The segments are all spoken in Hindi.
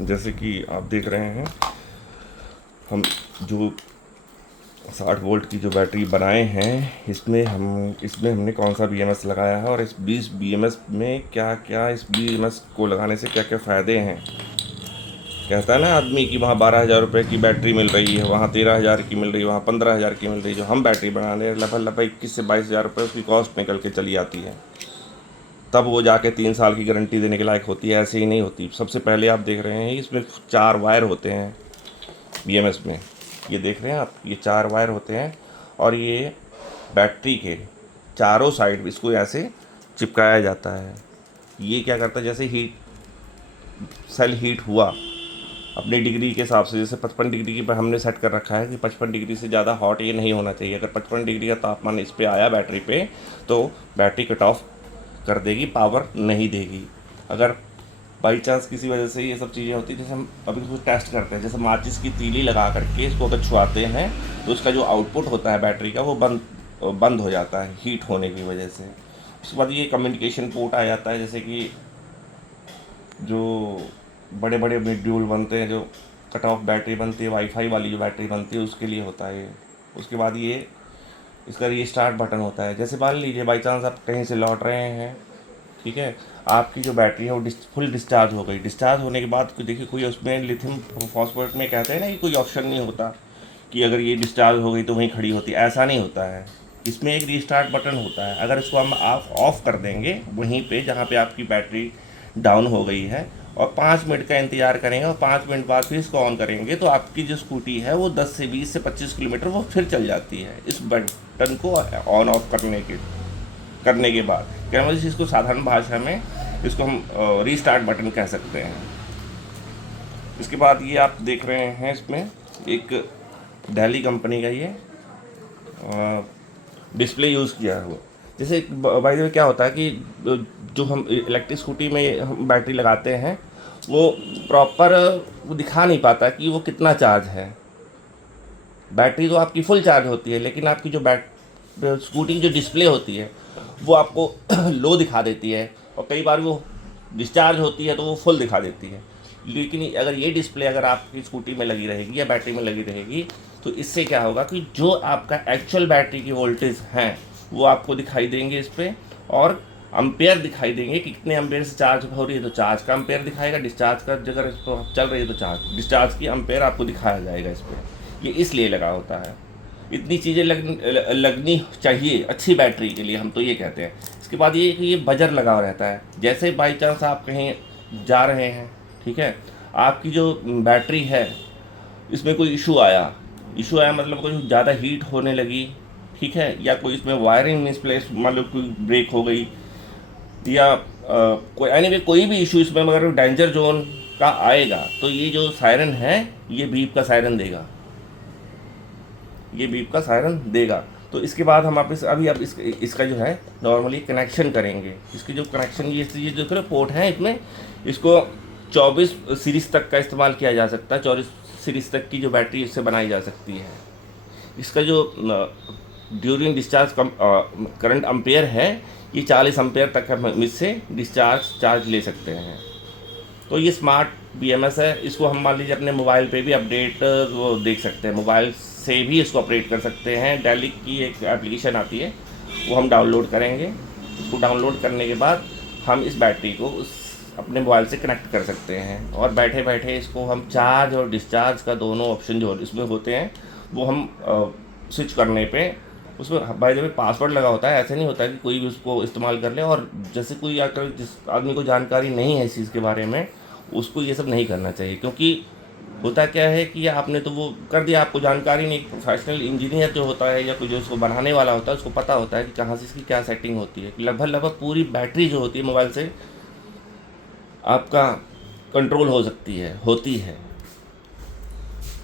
जैसे कि आप देख रहे हैं, हम जो 60 वोल्ट की जो बैटरी बनाए हैं, इसमें हमने कौन सा BMS लगाया है और इस 20 BMS में क्या क्या, इस BMS को लगाने से क्या क्या फ़ायदे हैं। कहता है ना आदमी कि वहाँ 12,000 रुपये की बैटरी मिल रही है, वहाँ 13,000 की मिल रही है, वहाँ 15,000 की मिल रही है। जो हम बैटरी बना रहे हैं, लगभग 21 से 22,000 रुपये उसकी कॉस्ट निकल के चली आती है। तब वो जाके 3 साल की गारंटी देने के लायक होती है, ऐसे ही नहीं होती। सबसे पहले आप देख रहे हैं इसमें 4 वायर होते हैं BMS में। ये देख रहे हैं आप, ये 4 वायर होते हैं और ये बैटरी के चारों साइड इसको ऐसे चिपकाया जाता है। ये क्या करता है, जैसे सेल हीट हुआ अपनी डिग्री के हिसाब से, जैसे 55 डिग्री की पर हमने सेट कर रखा है कि 55 डिग्री से ज़्यादा हॉट ये नहीं होना चाहिए। अगर 55 डिग्री का तापमान इस पे आया बैटरी पे, तो बैटरी कट ऑफ कर देगी, पावर नहीं देगी। अगर बाई चांस किसी वजह से ये सब चीज़ें होती हैं, जैसे हम अभी कुछ टेस्ट करते हैं, जैसे माचिस की तीली लगा करके इसको अगर छुआते हैं तो उसका जो आउटपुट होता है बैटरी का, वो बंद हो जाता है हीट होने की वजह से। उसके बाद ये कम्युनिकेशन पोर्ट आ जाता है, जैसे कि जो बड़े बड़े मॉड्यूल बनते हैं, जो कट ऑफ बैटरी बनती है, वाईफाई वाली जो बैटरी बनती है, उसके लिए होता है ये। उसके बाद ये इसका रीस्टार्ट बटन होता है। जैसे मान लीजिए बाई चांस आप कहीं से लौट रहे हैं, ठीक है, आपकी जो बैटरी है वो फुल डिस्चार्ज हो गई। डिस्चार्ज होने के बाद देखिए, कोई उसमें लिथियम फॉस्फेट में कहते हैं ना कि कोई ऑप्शन नहीं होता कि अगर ये डिस्चार्ज हो गई तो वहीं खड़ी होती है, ऐसा नहीं होता है। इसमें एक रीस्टार्ट बटन होता है। अगर इसको हम आप ऑफ़ कर देंगे वहीं पे जहाँ पे आपकी बैटरी डाउन हो गई है, और 5 मिनट का इंतज़ार करेंगे और 5 मिनट बाद फिर इसको ऑन करेंगे, तो आपकी जो स्कूटी है वो 10 से 20 से 25 किलोमीटर वो फिर चल जाती है, इस बटन को ऑन ऑफ करने के बाद। क्या मतलब इसको साधारण भाषा में इसको हम रीस्टार्ट बटन कह सकते हैं। इसके बाद ये आप देख रहे हैं, इसमें एक दिल्ली कंपनी का ये डिस्प्ले यूज़ किया हुआ। जैसे बाय द वे क्या होता है कि जो हम इलेक्ट्रिक स्कूटी में हम बैटरी लगाते हैं, वो प्रॉपर वो दिखा नहीं पाता कि वो कितना चार्ज है। बैटरी तो आपकी फुल चार्ज होती है, लेकिन आपकी जो स्कूटी की जो डिस्प्ले होती है वो आपको लो दिखा देती है, और कई बार वो डिस्चार्ज होती है तो वो फुल दिखा देती है। लेकिन अगर ये डिस्प्ले अगर आपकी स्कूटी में लगी रहेगी या बैटरी में लगी रहेगी, तो इससे क्या होगा कि जो आपका एक्चुअल बैटरी की वोल्टेज हैं वो आपको दिखाई देंगे इस पर, और अम्पेयर दिखाई देंगे कि कितने अम्पेयर से चार्ज हो रही है, तो चार्ज का अम्पेयर दिखाएगा। डिस्चार्ज का अगर इस पर चल रही है तो डिस्चार्ज की अम्पेयर आपको दिखाया जाएगा इस पर। ये इसलिए लगा होता है। इतनी चीज़ें लगनी चाहिए अच्छी बैटरी के लिए, हम तो ये कहते हैं। इसके बाद ये कि ये बजर लगा हुआ रहता है। जैसे बाई चांस आप कहीं जा रहे हैं, ठीक है, आपकी जो बैटरी है इसमें कोई इशू आया मतलब कोई ज़्यादा हीट होने लगी, ठीक है, या कोई इसमें वायरिंग मिसप्लेस, मतलब कोई ब्रेक हो गई, या कोई एनीवे कोई भी इशू इसमें अगर डेंजर जोन का आएगा, तो ये जो सायरन है ये बीप का सायरन देगा, ये बीप का सायरन देगा। तो इसके बाद हम आप इसका जो है नॉर्मली कनेक्शन करेंगे। इसकी जो कनेक्शन ये जो पोर्ट है इसमें, इसको 24 सीरीज़ तक का इस्तेमाल किया जा सकता है। 24 सीरीज़ तक की जो बैटरी इससे बनाई जा सकती है। इसका जो ड्यूरिंग डिस्चार्ज करंट अम्पेयर है, ये 40 अम्पेयर तक हम इससे चार्ज ले सकते हैं। तो ये स्मार्ट BMS है। इसको हम मान लीजिए अपने मोबाइल पे भी अपडेट वो देख सकते हैं, मोबाइल से भी इसको ऑपरेट कर सकते हैं। डेली की एक एप्लीकेशन आती है, वो हम डाउनलोड करेंगे। उसको डाउनलोड करने के बाद हम इस बैटरी को अपने मोबाइल से कनेक्ट कर सकते हैं, और बैठे बैठे इसको हम चार्ज और डिस्चार्ज का दोनों ऑप्शन जो इसमें होते हैं वो हम स्विच करने पे, उसमें बाय द वे पासवर्ड लगा होता है। ऐसे नहीं होता कि कोई भी उसको इस्तेमाल कर ले। और जैसे कोई अगर जिस आदमी को जानकारी नहीं है इस चीज़ के बारे में, उसको ये सब नहीं करना चाहिए, क्योंकि होता क्या है कि आपने तो वो कर दिया, आपको जानकारी नहीं। प्रोफेशनल इंजीनियर जो होता है या कोई जो उसको बनाने वाला होता है, उसको पता होता है कि कहाँ से इसकी क्या सेटिंग होती है। लगभग पूरी बैटरी जो होती है मोबाइल से आपका कंट्रोल हो सकती है, होती है,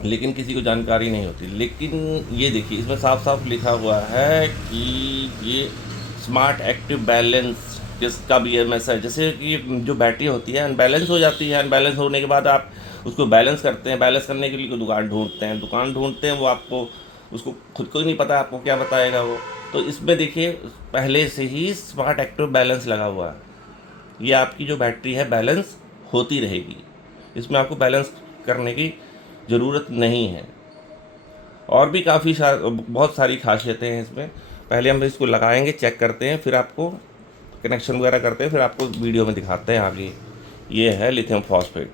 लेकिन किसी को जानकारी नहीं होती। लेकिन ये देखिए, इसमें साफ साफ लिखा हुआ है कि ये स्मार्ट एक्टिव बैलेंस जिसका BMS है। जैसे कि जो बैटरी होती है अनबैलेंस हो जाती है, अनबैलेंस होने के बाद आप उसको बैलेंस करते हैं। बैलेंस करने के लिए कोई दुकान ढूंढते हैं, वो आपको उसको खुद को ही नहीं पता आपको क्या बताएगा वो। तो इसमें देखिए पहले से ही स्मार्ट एक्टिव बैलेंस लगा हुआ है। ये आपकी जो बैटरी है बैलेंस होती रहेगी। इसमें आपको बैलेंस करने की ज़रूरत नहीं है। और भी बहुत सारी खासियतें हैं इसमें। पहले हम इसको लगाएंगे, चेक करते हैं, फिर आपको कनेक्शन वगैरह करते हैं, फिर आपको वीडियो में दिखाते हैं आगे। ये है लिथियम फॉस्फेट।